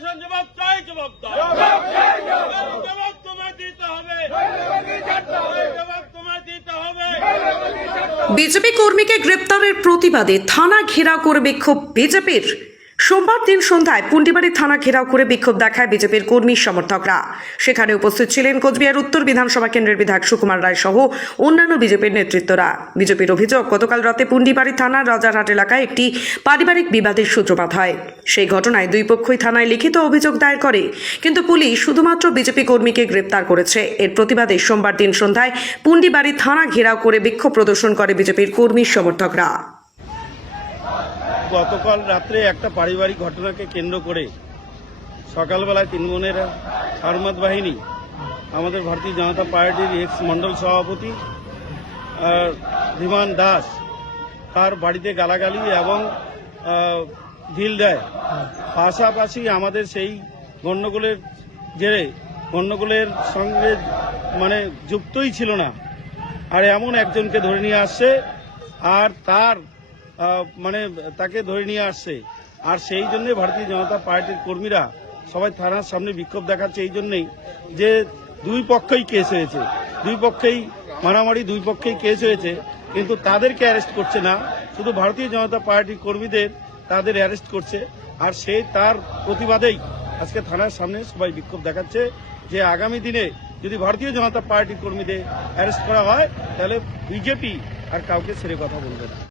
প্রশাসন জবাব চাই জবাব দাও। জবাব তোমায় দিতে হবে। জবাব তোমায় দিতে হবে। বিজেপি কর্মীকে গ্রেপ্তারের প্রতিবাদে থানা ঘেরা করে বিক্ষোভ বিজেপির। সোমবার দিন সন্ধ্যায় পুন্ডিবাড়ি থানা ঘেরাও করে বিক্ষোভ দেখায় বিজেপির কর্মী সমর্থকরা। সেখানে উপস্থিত ছিলেন কোচবিহার উত্তর বিধানসভা কেন্দ্রের বিধায়ক সুকুমার রায় সহ অন্যান্য বিজেপির নেতৃত্বরা। বিজেপির অভিযোগ, গতকাল রাতে পুন্ডিবাড়ি থানার রাজারহাট এলাকায় একটি পারিবারিক বিবাদের সূত্রপাত হয়। সেই ঘটনায় দুই পক্ষই থানায় লিখিত অভিযোগ দায়ের করে, কিন্তু পুলিশ শুধুমাত্র বিজেপি কর্মীকে গ্রেপ্তার করেছে। এর প্রতিবাদে সোমবার দিন সন্ধ্যায় পুন্ডিবাড়ি থানা ঘেরাও করে বিক্ষোভ প্রদর্শন করে বিজেপির কর্মী সমর্থকরা। গতকাল রাত্রে একটা পারিবারিক ঘটনাকে কেন্দ্র করে সকালবেলায় তিন বোনের আরমাদ বাহিনী, আমাদের ভারতীয় জনতা পার্টির এক্স মন্ডল সভাপতি ধীমান দাস তার বাড়িতে গালাগালি এবং ঢিল দেয়। পাশাপাশি আমাদের সেই গণ্ডগোলের জেরে, গণ্ডগোলের সঙ্গে মানে যুক্তই ছিল না। আর এমন একজনকে ধরে নিয়ে আসছে, আর তার মানে তাকে ধরে নিয়ে আসছে। আর সেই জন্য ভারতীয় জনতা পার্টির কর্মীরা সবাই থানার সামনে বিক্ষোভ দেখাচ্ছে এই জন্যই যে দুই পক্ষই কেস হয়েছে। দুই পক্ষেই মারামারি, দুই পক্ষেই কেস হয়েছে, কিন্তু তাদেরকে অ্যারেস্ট করছে না। শুধু ভারতীয় জনতা পার্টির কর্মীদের তাদের অ্যারেস্ট করছে। আর সেই তার প্রতিবাদেই আজকে থানার সামনে সবাই বিক্ষোভ দেখাচ্ছে যে আগামী দিনে যদি ভারতীয় জনতা পার্টির কর্মীদের অ্যারেস্ট করা হয়, তাহলে বিজেপি আর কাউকে ছেড়ে কথা বলবে না।